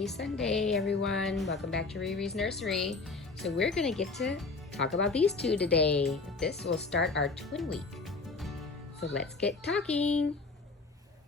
Happy Sunday, everyone. Welcome back to Riri's Nursery. So we're going to get to talk about these two today. This will start our twin week. So let's get talking.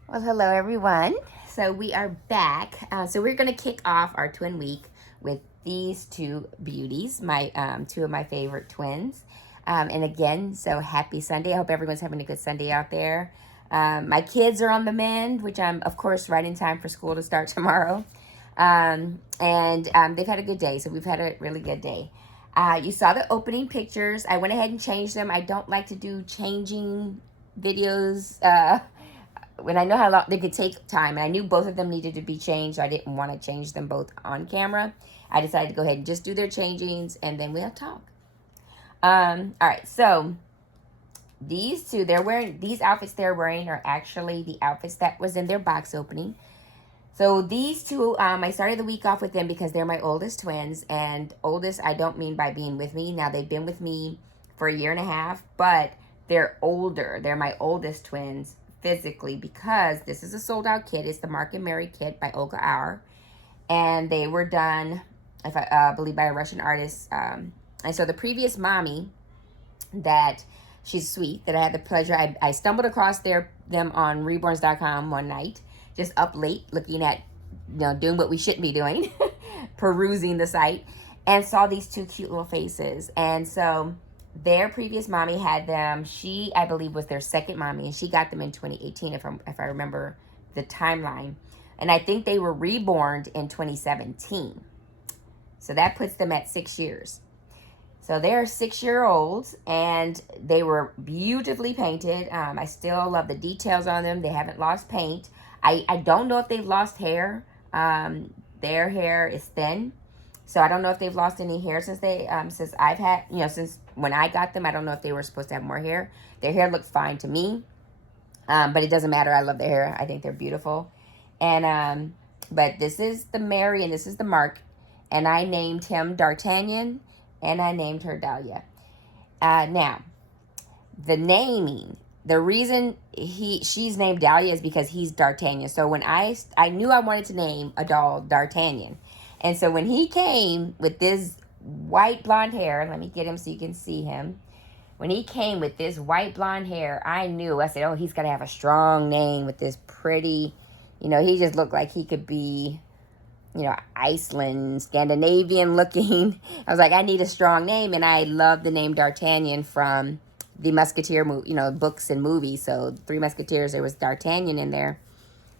Well, hello, everyone. So we are back. So we're going to kick off our twin week with these two beauties, my two of my favorite twins. And again, so happy Sunday. I hope everyone's having a good Sunday out there. My kids are on the mend, which I'm, of course, right in time for school to start tomorrow. And they've had a good day, so we've had a really good day. You saw the opening pictures. I went ahead and changed them. I don't like to do changing videos when I know how long they could take time. And I knew both of them needed to be changed. So I didn't want to change them both on camera. I decided to go ahead and just do their changings, and then we'll talk. All right, so these two, these outfits they're wearing are actually the outfits that was in their box opening. So these two, I started the week off with them because they're my oldest twins. And oldest, I don't mean by being with me. Now, they've been with me for a year and a half, but they're older. They're my oldest twins physically because this is a sold-out kit. It's the Mark and Mary kit by Olga Auer. And they were done, if I believe, by a Russian artist. And so the previous mommy that... she's sweet, that I had the pleasure. I stumbled across them on reborns.com one night, just up late looking at, doing what we shouldn't be doing, perusing the site, and saw these two cute little faces. And so their previous mommy had them. She, I believe, was their second mommy, and she got them in 2018, if I remember the timeline. And I think they were reborn in 2017. So that puts them at 6 years. So they're 6-year-olds, and they were beautifully painted. I still love the details on them. They haven't lost paint. I don't know if they've lost hair. Their hair is thin, so I don't know if they've lost any hair since I've had, since when I got them. I don't know if they were supposed to have more hair. Their hair looks fine to me, but it doesn't matter. I love their hair. I think they're beautiful. And but this is the Mary and this is the Mark, and I named him D'Artagnan. And I named her Dahlia. Now, the naming, the reason she's named Dahlia is because he's D'Artagnan. So when I knew I wanted to name a doll D'Artagnan. And so when he came with this white blonde hair, let me get him so you can see him. When he came with this white blonde hair, I said, oh, he's got to have a strong name with this pretty, he just looked like he could be... Iceland, Scandinavian looking. I was like, I need a strong name. And I love the name D'Artagnan from the Musketeer, books and movies. So Three Musketeers, there was D'Artagnan in there.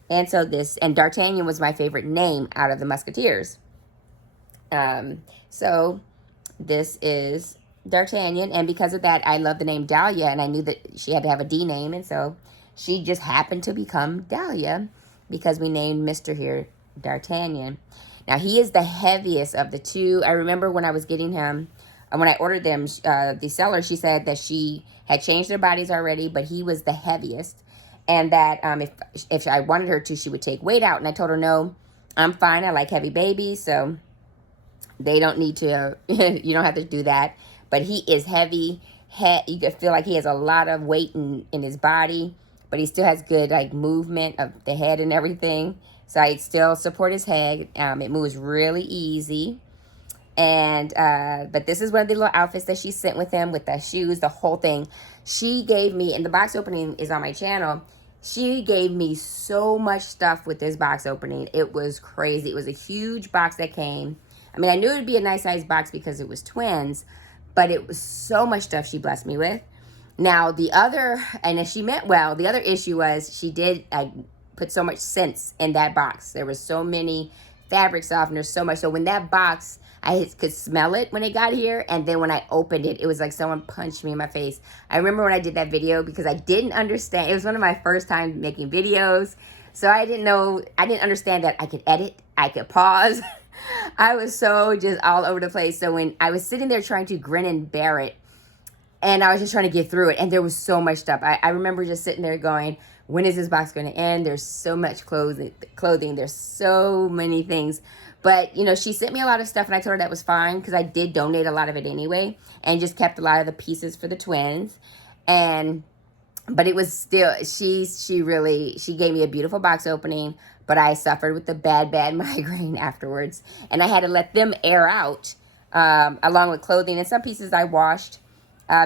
And so and D'Artagnan was my favorite name out of the Musketeers. So this is D'Artagnan. And because of that, I love the name Dahlia. And I knew that she had to have a D name. And so she just happened to become Dahlia because we named Mr. here D'Artagnan. Now, he is the heaviest of the two. I remember when I was getting him, when I ordered them, the seller, she said that she had changed their bodies already, but he was the heaviest. And that if I wanted her to, she would take weight out. And I told her, no, I'm fine. I like heavy babies, so they don't need to, you don't have to do that. But he is heavy. You could feel like he has a lot of weight in his body, but he still has good movement of the head and everything. So I still support his head. It moves really easy. And, but this is one of the little outfits that she sent with him, with the shoes, the whole thing. She gave me, and the box opening is on my channel. She gave me so much stuff with this box opening. It was crazy. It was a huge box that came. I mean, I knew it would be a nice size box because it was twins, but it was so much stuff she blessed me with. Now, the other issue was I put so much scents in that box. There was so many fabric softeners, so much. So when that box, I could smell it when it got here. And then when I opened it, it was like someone punched me in my face. I remember when I did that video because I didn't understand. It was one of my first times making videos. So I didn't understand that I could edit, I could pause. I was so just all over the place. So when I was sitting there trying to grin and bear it, and I was just trying to get through it, and there was so much stuff. I remember just sitting there going, when is this box going to end? There's so much clothing. There's so many things. But, she sent me a lot of stuff, and I told her that was fine because I did donate a lot of it anyway and just kept a lot of the pieces for the twins. And but it was still, she gave me a beautiful box opening, but I suffered with the bad migraine afterwards, and I had to let them air out, along with clothing, and some pieces I washed,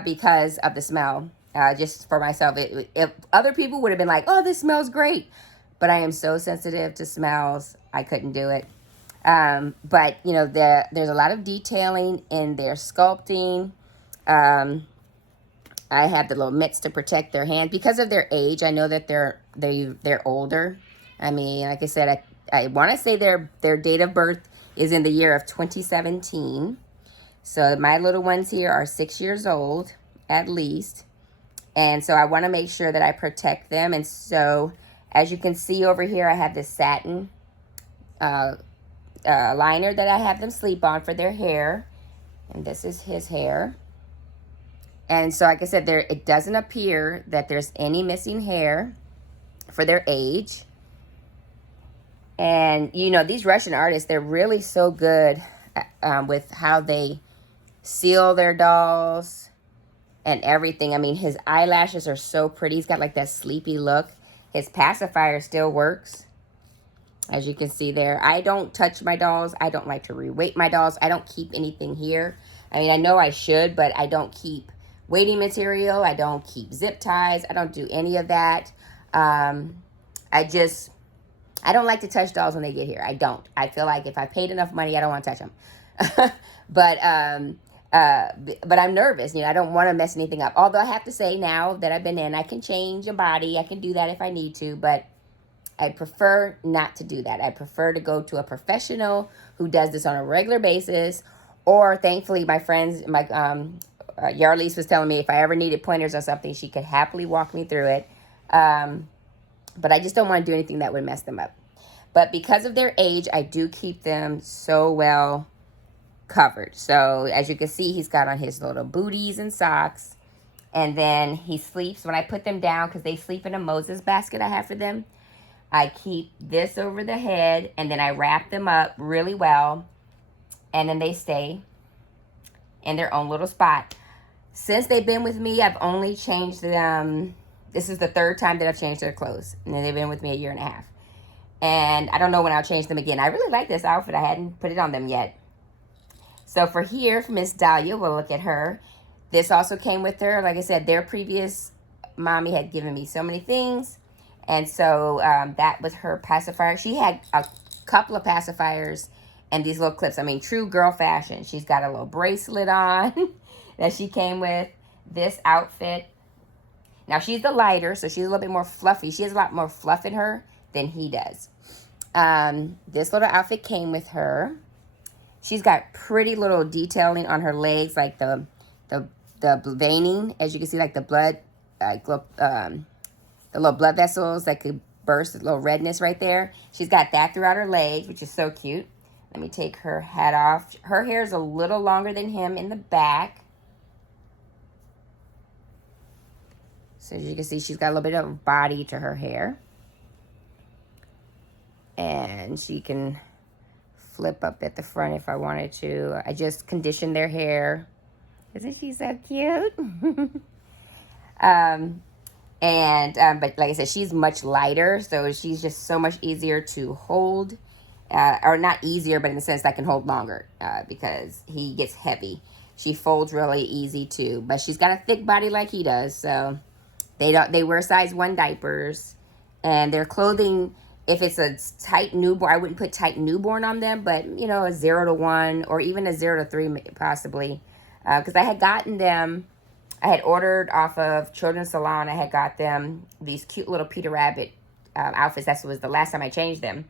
because of the smell, just for myself. If other people would have been like, oh, this smells great, but I am so sensitive to smells, I couldn't do it. But you know, there's a lot of detailing in their sculpting. I have the little mitts to protect their hand because of their age. I know that they're older. I mean, like I said, I want to say their date of birth is in the year of 2017. So my little ones here are 6 years old at least. And so I want to make sure that I protect them. And so as you can see over here, I have this satin liner that I have them sleep on for their hair. And this is his hair. And so, like I said, it doesn't appear that there's any missing hair for their age. And, you know, these Russian artists, they're really so good with how they seal their dolls and everything. I mean, his eyelashes are so pretty. He's got like that sleepy look. His pacifier still works, as you can see there. I don't touch my dolls. I don't like to reweight my dolls. I don't keep anything here. I mean, I know I should, but I don't keep weighting material. I don't keep zip ties. I don't do any of that. I don't like to touch dolls when they get here. I don't. I feel like if I paid enough money, I don't want to touch them. But I'm nervous. You know, I don't want to mess anything up. Although I have to say, now that I've been in, I can change a body. I can do that if I need to, but I prefer not to do that. I prefer to go to a professional who does this on a regular basis. Or thankfully, my friends, Yarlise was telling me if I ever needed pointers or something, she could happily walk me through it. But I just don't want to do anything that would mess them up. But because of their age, I do keep them so well covered. So as you can see, he's got on his little booties and socks. And then he sleeps. When I put them down, because they sleep in a Moses basket I have for them, I keep this over the head, and then I wrap them up really well. And then they stay in their own little spot. Since they've been with me, I've only changed them. This is the third time that I've changed their clothes. And they've been with me a year and a half. And I don't know when I'll change them again. I really like this outfit. I hadn't put it on them yet. So for here, Miss Dahlia, we'll look at her. This also came with her. Like I said, their previous mommy had given me so many things. And so that was her pacifier. She had a couple of pacifiers and these little clips. I mean, true girl fashion. She's got a little bracelet on that she came with. This outfit. Now, she's the lighter, so she's a little bit more fluffy. She has a lot more fluff in her than he does. This little outfit came with her. She's got pretty little detailing on her legs, like the veining, as you can see, like the blood, the little blood vessels that could burst, a little redness right there. She's got that throughout her legs, which is so cute. Let me take her hat off. Her hair is a little longer than him in the back. So as you can see, she's got a little bit of body to her hair. And she can flip up at the front if I wanted to. I just conditioned their hair. Isn't she so cute? But like I said, she's much lighter, so she's just so much easier to hold. Or not easier, but in the sense that I can hold longer because he gets heavy. She folds really easy too, but she's got a thick body like he does, so they wear size 1 diapers, and their clothing, if it's a tight newborn, I wouldn't put tight newborn on them, but you know, a 0 to 1 or even a 0 to 3 possibly, because I had gotten them. I had ordered off of Children's Salon. I had got them these cute little Peter Rabbit outfits. That was the last time I changed them.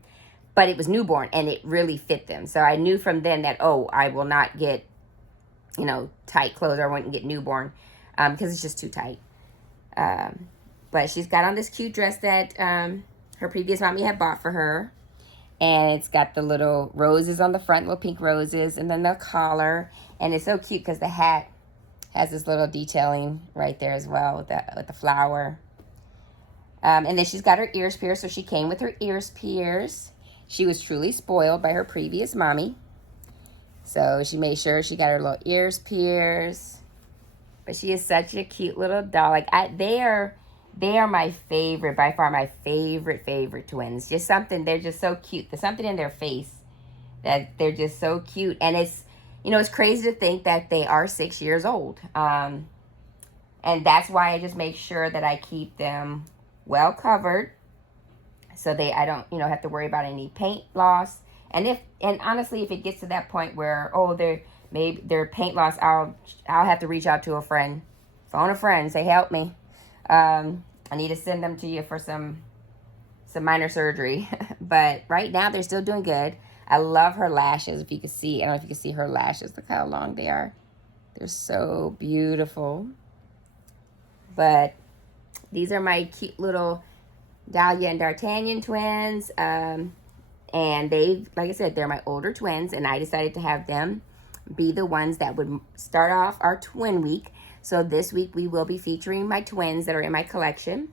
But it was newborn, and it really fit them. So I knew from then that, oh, I will not get, you know, tight clothes, or I wouldn't get newborn because it's just too tight. But she's got on this cute dress that her previous mommy had bought for her. And it's got the little roses on the front, little pink roses, and then the collar. And it's so cute because the hat has this little detailing right there as well with the flower. And then she's got her ears pierced, so she came with her ears pierced. She was truly spoiled by her previous mommy. So she made sure she got her little ears pierced. But she is such a cute little doll. Like, they are They are my favorite, by far my favorite twins. Just something, they're just so cute. There's something in their face that they're just so cute. And it's, it's crazy to think that they are 6 years old. And that's why I just make sure that I keep them well covered, so I don't, have to worry about any paint loss. And honestly, if it gets to that point where, they're paint loss, I'll have to reach out to a friend, phone a friend, say, help me. I need to send them to you for some minor surgery. But right now they're still doing good. I love her lashes. If you can see, I don't know if you can see her lashes. Look how long they are. They're so beautiful. But these are my cute little Dahlia and D'Artagnan twins. And like I said, they're my older twins, and I decided to have them be the ones that would start off our twin week. So this week we will be featuring my twins that are in my collection,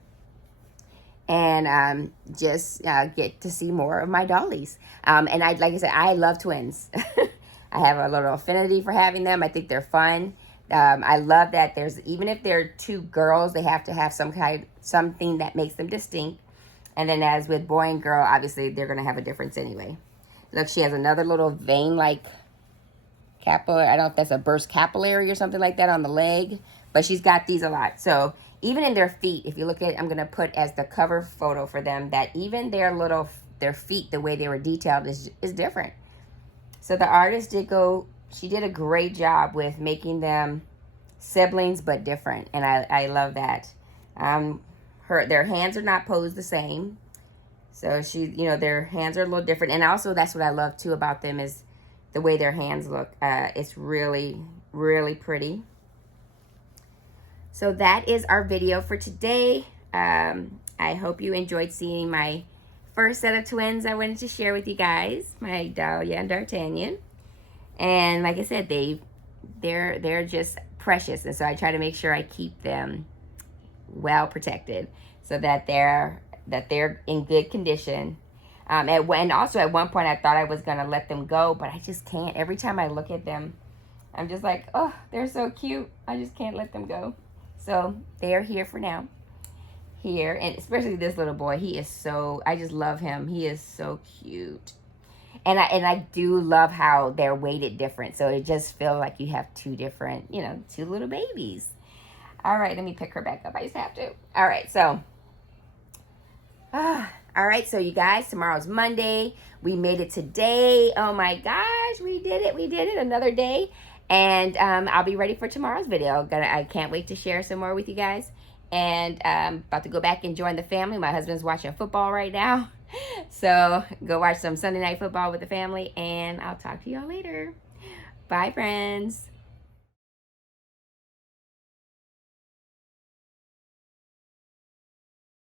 and just get to see more of my dollies. And like I said, I love twins. I have a little affinity for having them. I think they're fun. I love that even if they're two girls, they have to have something that makes them distinct. And then as with boy and girl, obviously they're going to have a difference anyway. Look, she has another little vein-like capillary. I don't know if that's a burst capillary or something like that on the leg. But she's got these a lot. So even in their feet, if you look at, I'm going to put as the cover photo for them, that even their feet, the way they were detailed is different. So the artist she did a great job with making them siblings but different. And I love that. Their hands are not posed the same. So their hands are a little different. And also that's what I love too about them is the way their hands look. It's really, really pretty. So that is our video for today. I hope you enjoyed seeing my first set of twins I wanted to share with you guys, my Dahlia and D'Artagnan. And like I said, they're just precious. And so I try to make sure I keep them well protected so that they're in good condition. And also at one point I thought I was going to let them go, but I just can't. Every time I look at them, I'm just like, oh, they're so cute. I just can't let them go. So they are here for now. Here, and especially this little boy, I just love him. He is so cute. And I do love how they're weighted different. So it just feels like you have two different, two little babies. All right, let me pick her back up. I just have to. All right, so you guys, tomorrow's Monday. We made it today. Oh my gosh, we did it. Another day. And I'll be ready for tomorrow's video. I can't wait to share some more with you guys. And about to go back and join the family. My husband's watching football right now. So go watch some Sunday Night Football with the family. And I'll talk to y'all later. Bye, friends.